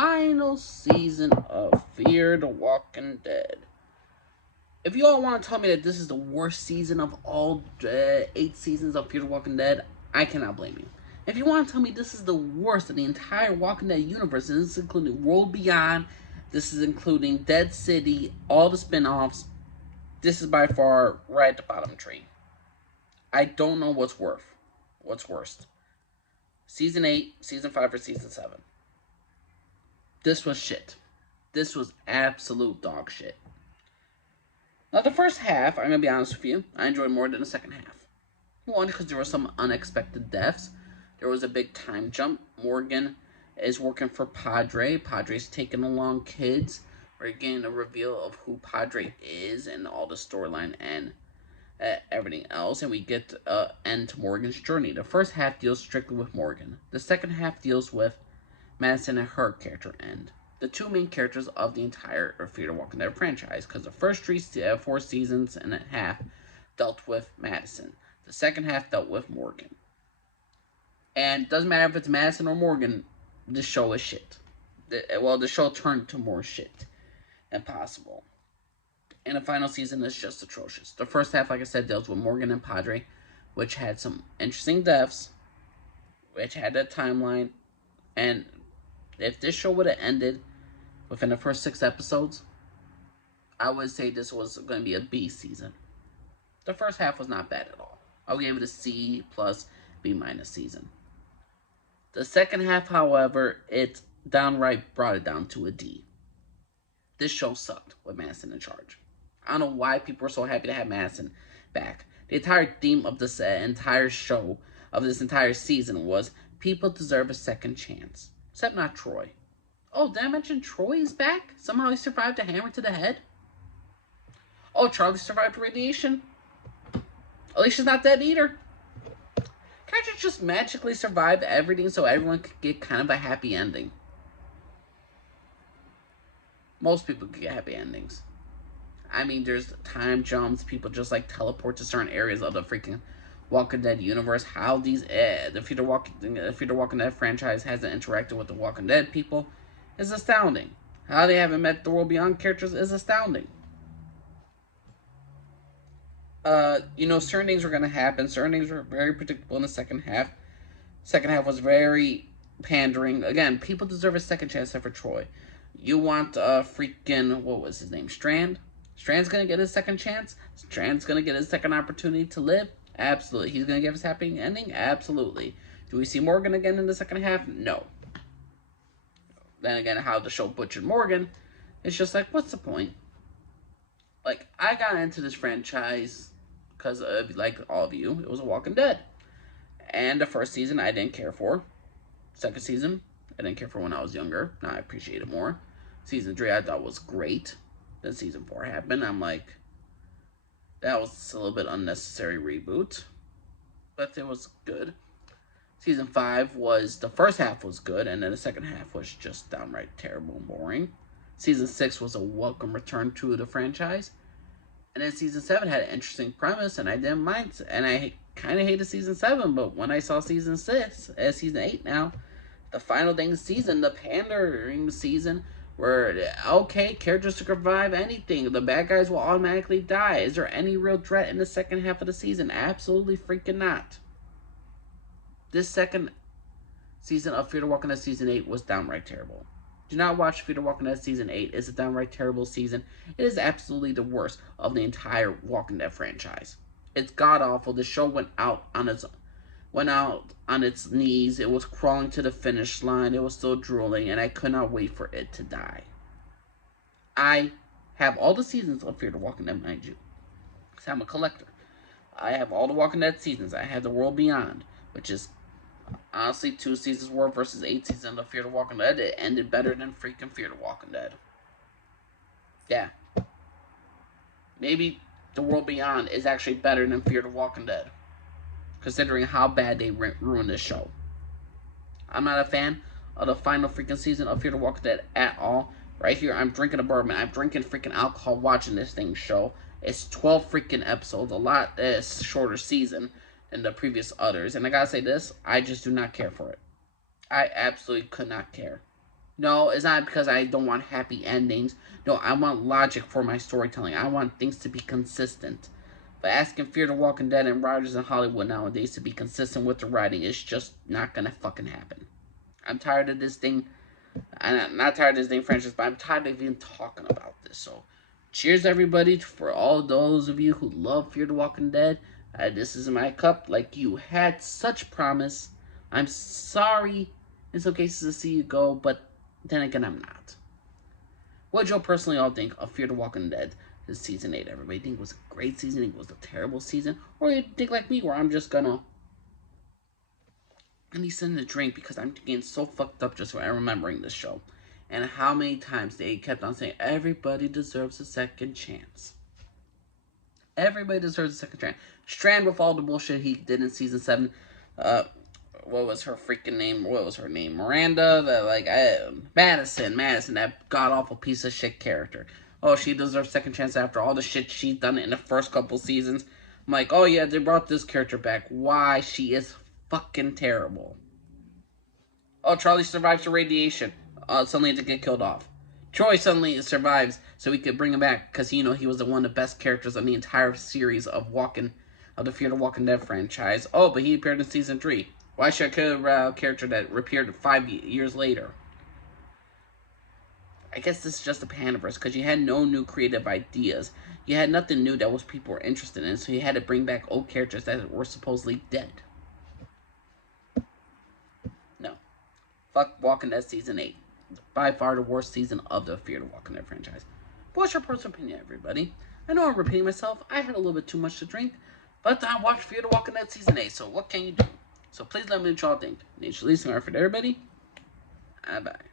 final season of Fear the Walking Dead. If you all want to tell me that this is the worst season of all 8 seasons of Fear the Walking Dead, I cannot blame you. If you want to tell me this is the worst of the entire Walking Dead universe, and this is including World Beyond, this is including Dead City, all the spin-offs, this is by far right at the bottom tree. I don't know what's worst. Season 8, Season 5, or Season 7. This was shit. This was absolute dog shit. Now, the first half, I'm going to be honest with you, I enjoyed more than the second half. One, because there were some unexpected deaths. There was a big time jump. Morgan is working for Padre. Padre's taking along kids. We're getting a reveal of who Padre is and all the storyline and everything else. And we get end to Morgan's journey. The first half deals strictly with Morgan. The second half deals with Madison and her character end. The two main characters of the entire Fear the Walking Dead franchise, because the first 4 seasons and a half dealt with Madison. The second half dealt with Morgan. And it doesn't matter if it's Madison or Morgan, the show is shit. The show turned to more shit than possible. And the final season is just atrocious. The first half, like I said, deals with Morgan and Padre, which had some interesting deaths, which had a timeline, and if this show would have ended within the first 6 episodes, I would say this was going to be a B season. The first half was not bad at all. I would give it a C plus B minus season. The second half, however, it downright brought it down to a D. This show sucked with Madison in charge. I don't know why people were so happy to have Madison back. The entire theme of this entire show, of this entire season, was people deserve a second chance. Except not Troy. Oh, did I mention Troy is back? Somehow he survived a hammer to the head? Oh, Charlie survived radiation? Alicia's not dead either. Can't you just magically survive everything so everyone could get kind of a happy ending? Most people could get happy endings. I mean, there's time jumps, people just like teleport to certain areas of the freaking Walking Dead universe. How these the Fear the Walking Dead franchise hasn't interacted with the Walking Dead people is astounding. How they haven't met the World Beyond characters is astounding. Certain things were going to happen. Certain things were very predictable in the second half. Second half was very pandering. Again, people deserve a second chance except for Troy. You want freaking, what was his name, Strand? Strand's going to get his second chance? Strand's going to get his second opportunity to live? Absolutely. He's going to give us a happy ending? Absolutely. Do we see Morgan again in the second half? No. Then again, how the show butchered Morgan, it's just like, what's the point? Like, I got into this franchise because of, like all of you, it was a Walking Dead. And the first season, I didn't care for. Second season, I didn't care for when I was younger. Now I appreciate it more. Season 3, I thought was great. Then Season 4 happened. I'm like, that was a little bit unnecessary reboot. But it was good. Season 5 was, the first half was good, and then the second half was just downright terrible and boring. Season 6 was a welcome return to the franchise. And then Season 7 had an interesting premise, and I didn't mind. And I kind of hated Season 7, but when I saw Season 6, Season 8 now, the final dang season, the pandering season, where, okay, characters to survive anything. The bad guys will automatically die. Is there any real threat in the second half of the season? Absolutely freaking not. This second season of Fear the Walking Dead Season 8 was downright terrible. Do not watch Fear the Walking Dead Season 8. It's a downright terrible season. It is absolutely the worst of the entire Walking Dead franchise. It's god-awful. The show went out on its knees. It was crawling to the finish line. It was still drooling, and I could not wait for it to die. I have all the seasons of Fear the Walking Dead, mind you, because I'm a collector. I have all the Walking Dead seasons. I have the World Beyond, which is honestly 2 seasons worth versus 8 seasons of Fear the Walking Dead. It ended better than freaking Fear the Walking Dead. Yeah. Maybe the World Beyond is actually better than Fear the Walking Dead, considering how bad they ruined this show. I'm not a fan of the final freaking season of Fear the Walking Dead at all. Right here, I'm drinking a bourbon. I'm drinking freaking alcohol watching this thing show. It's 12 freaking episodes. A lot shorter season than the previous others. And I gotta say this, I just do not care for it. I absolutely could not care. No, it's not because I don't want happy endings. No, I want logic for my storytelling. I want things to be consistent. But asking Fear the Walking Dead and writers in Hollywood nowadays to be consistent with the writing is just not gonna fucking happen. I'm tired of this thing. I'm not tired of this thing franchise, but I'm tired of even talking about this. So, cheers everybody for all those of you who love Fear the Walking Dead. This is my cup. Like you had such promise. I'm sorry in some cases to see you go, but then again, I'm not. What do you personally all think of Fear the Walking Dead season 8? Everybody think it was a great season, think it was a terrible season, or you think like me where I'm just gonna I need something to drink because I'm getting so fucked up just by remembering this show. And how many times they kept on saying, everybody deserves a second chance. Everybody deserves a second chance. Strand with all the bullshit he did in season 7. Uh, what was her freaking name? What was her name? Miranda? Madison, that god awful piece of shit character. Oh, she deserves second chance after all the shit she's done in the first couple seasons. I'm like, oh yeah, they brought this character back. Why? She is fucking terrible. Oh, Charlie survives the radiation. Suddenly to get killed off. Troy suddenly survives, so we could bring him back because he was the one of the best characters on the entire series of the Fear the Walking Dead franchise. Oh, but he appeared in season 3. Why should I kill a character that appeared 5 years later? I guess this is just a paniverse because you had no new creative ideas. You had nothing new that was people were interested in, so you had to bring back old characters that were supposedly dead. No. Fuck Walking Dead Season 8. By far the worst season of the Fear the Walking Dead franchise. But what's your personal opinion, everybody? I know I'm repeating myself. I had a little bit too much to drink. But I watched Fear the Walking Dead Season 8, so what can you do? So please let me know what y'all think. Nature Lisa, for everybody. Bye-bye.